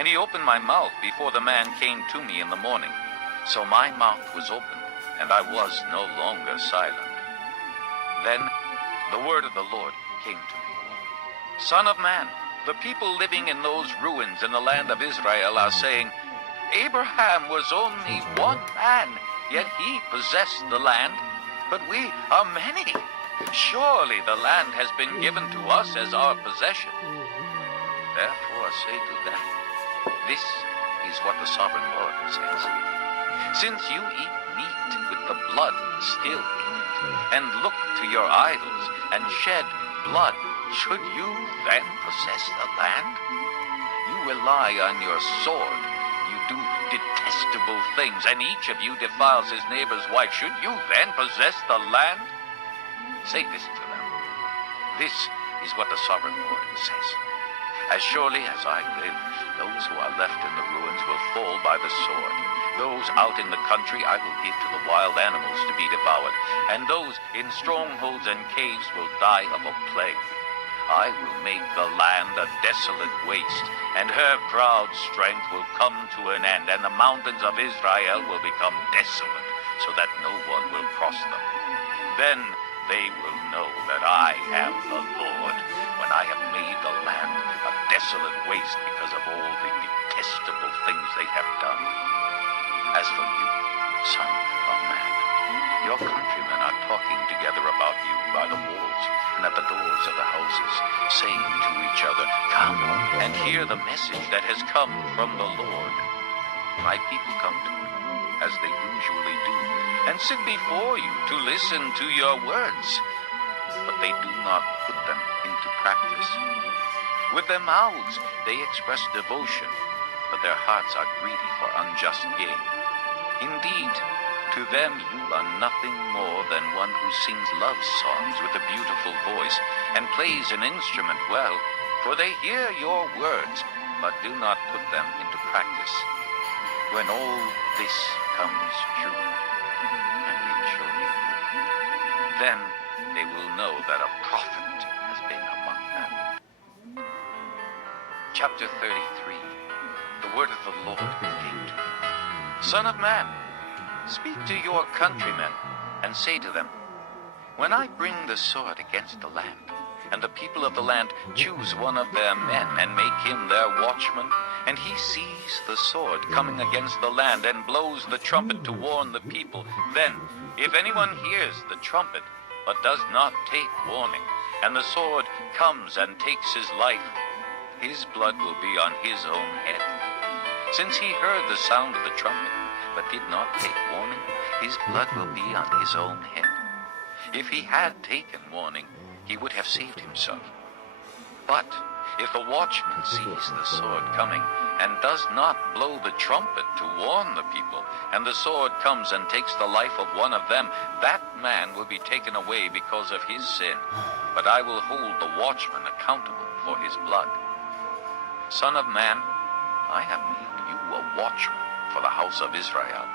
And he opened my mouth before the man came to me in the morning. So my mouth was opened, and I was no longer silent. Then the word of the Lord came to me. Son of man, the people living in those ruins in the land of Israel are saying, Abraham was only one man, yet he possessed the land, but we are many. Surely the land has been given to us as our possession. Therefore say to them, this is what the sovereign Lord says. Since you eat meat with the blood still in it, and look to your idols, and shed blood, should you then possess the land? You rely on your sword. You do detestable things, and each of you defiles his neighbor's wife. Should you then possess the land? Say this to them. This is what the sovereign Lord says. As surely as I live, those who are left in the ruins will fall by the sword. Those out in the country I will give to the wild animals to be devoured, and those in strongholds and caves will die of a plague. I will make the land a desolate waste, and her proud strength will come to an end, and the mountains of Israel will become desolate, so that no one will cross them. Then they will know that I am the Lord, when I have made the land a desolate waste because of all the detestable things they have done. As for you, son of man, your countrymen are talking together about you by the walls and at the doors of the houses, saying to each other, come and hear the message that has come from the Lord. My people come to you, as they usually do, and sit before you to listen to your words, but they do not put them into practice. With their mouths they express devotion, but their hearts are greedy for unjust gain. Indeed, to them you are nothing more than one who sings love songs with a beautiful voice and plays an instrument well, for they hear your words, but do not put them into practice. When all this comes true, and it surely will, then they will know that a prophet has been among them. Chapter 33. The word of the Lord came to me. Son of man, speak to your countrymen, and say to them, when I bring the sword against the land, and the people of the land choose one of their men and make him their watchman, and he sees the sword coming against the land and blows the trumpet to warn the people, then, if anyone hears the trumpet but does not take warning, and the sword comes and takes his life, his blood will be on his own head. Since he heard the sound of the trumpet, but did not take warning, his blood will be on his own head. If he had taken warning, he would have saved himself. But if the watchman sees the sword coming, and does not blow the trumpet to warn the people, and the sword comes and takes the life of one of them, that man will be taken away because of his sin. But I will hold the watchman accountable for his blood. Son of man, I have made you a watchman for the house of Israel.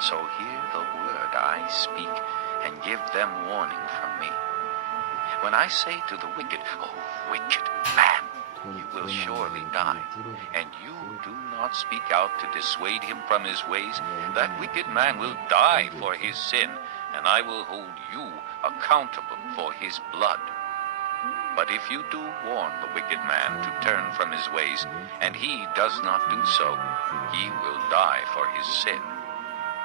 So hear the word I speak, and give them warning from me. When I say to the wicked, O wicked man, you will surely die, and you do not speak out to dissuade him from his ways, that wicked man will die for his sin, and I will hold you accountable for his blood. But if you do warn the wicked man to turn from his ways, and he does not do so, he will die for his sin,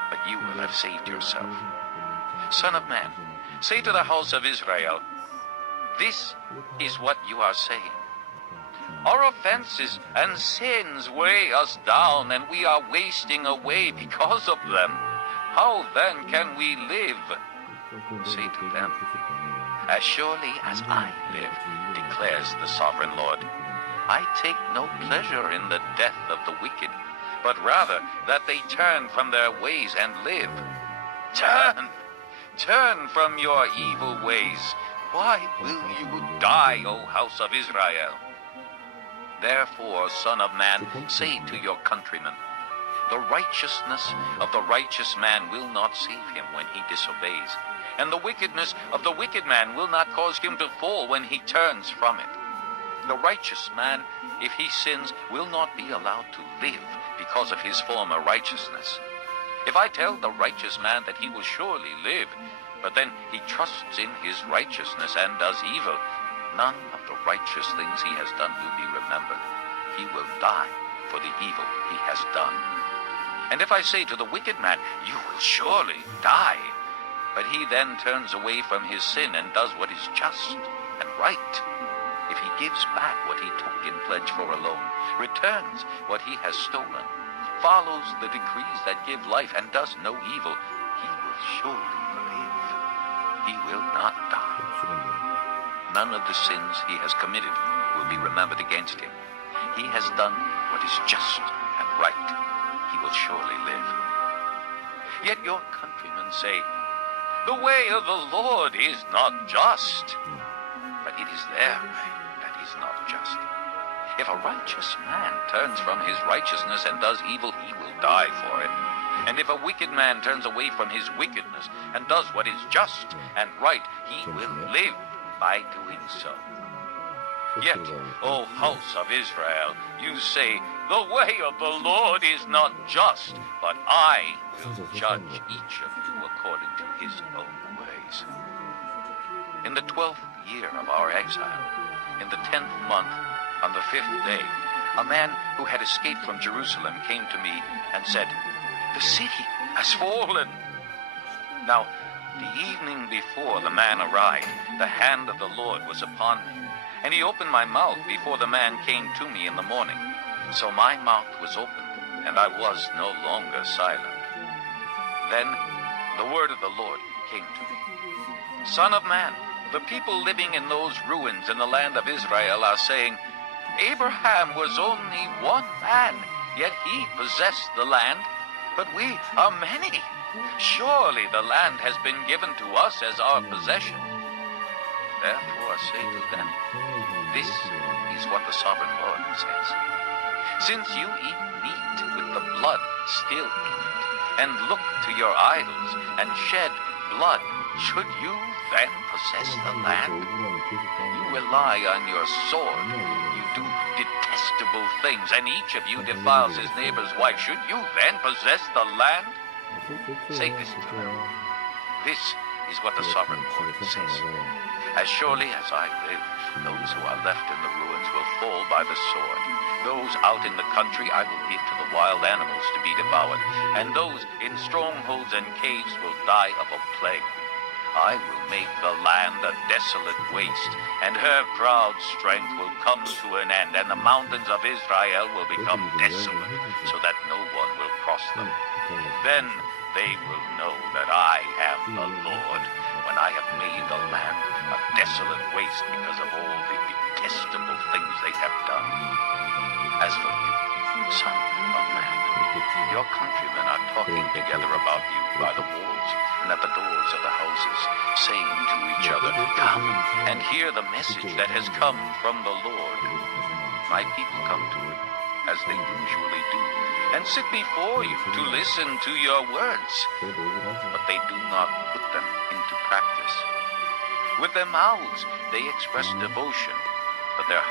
but you will have saved yourself. Son of man, say to the house of Israel, this is what you are saying. Our offenses and sins weigh us down, and we are wasting away because of them. How then can we live? Say to them, as surely as I live, declares the sovereign Lord, I take no pleasure in the death of the wicked, but rather that they turn from their ways and live. Turn from your evil ways. Why will you die, O house of Israel? Therefore, son of man, say to your countrymen, the righteousness of the righteous man will not save him when he disobeys, and the wickedness of the wicked man will not cause him to fall when he turns from it. The righteous man, if he sins, will not be allowed to live because of his former righteousness. If I tell the righteous man that he will surely live, but then he trusts in his righteousness and does evil, none of the righteous things he has done will be remembered. He will die for the evil he has done. And if I say to the wicked man, you will surely die, but he then turns away from his sin and does what is just and right, if he gives back what he took in pledge for a loan, returns what he has stolen, follows the decrees that give life and does no evil, he will surely live. He will not die. None of the sins he has committed will be remembered against him. He has done what is just and right. He will surely live. Yet your countrymen say, the way of the Lord is not just. But it is their way that is not just. If a righteous man turns from his righteousness and does evil, he will die for it. And if a wicked man turns away from his wickedness and does what is just and right, he will live by doing so. Yet, O house of Israel, you say, the way of the Lord is not just, but I will judge each of you according to his own ways. In the 12th year of our exile, in the 10th month, on the 5th day, a man who had escaped from Jerusalem came to me and said, the city has fallen. Now, the evening before the man arrived, the hand of the Lord was upon me, and he opened my mouth before the man came to me in the morning. So my mouth was opened, and I was no longer silent. Then the word of the Lord came to me. Son of man, the people living in those ruins in the land of Israel are saying, Abraham was only one man, yet he possessed the land, but we are many. Surely the land has been given to us as our possession. Therefore say to them, this is what the sovereign Lord says. Since you eat meat with the blood still in it, and look to your idols, and shed blood, should you then possess the land? You rely on your sword. You do detestable things, and each of you defiles his neighbor's wife. Should you then possess the land? Say this to them. This is what the sovereign Lord says. As surely as I live, those who are left in the ruins will fall by the sword. Those out in the country I will give to the wild animals to be devoured, and those in strongholds and caves will die of a plague. I will make the land a desolate waste, and her proud strength will come to an end, and the mountains of Israel will become desolate, so that no one will cross them. Then they will know that I am the Lord, when I have made the land a desolate waste because of all the detestable things they have done. As for you, son of man, your countrymen are talking together about you by the walls and at the doors of the houses, saying to each other, come and hear the message that has come from the Lord. My people come to me, as they usually do, and sit before you to listen to your words, but they do not put them into practice. With their mouths they express devotion, but their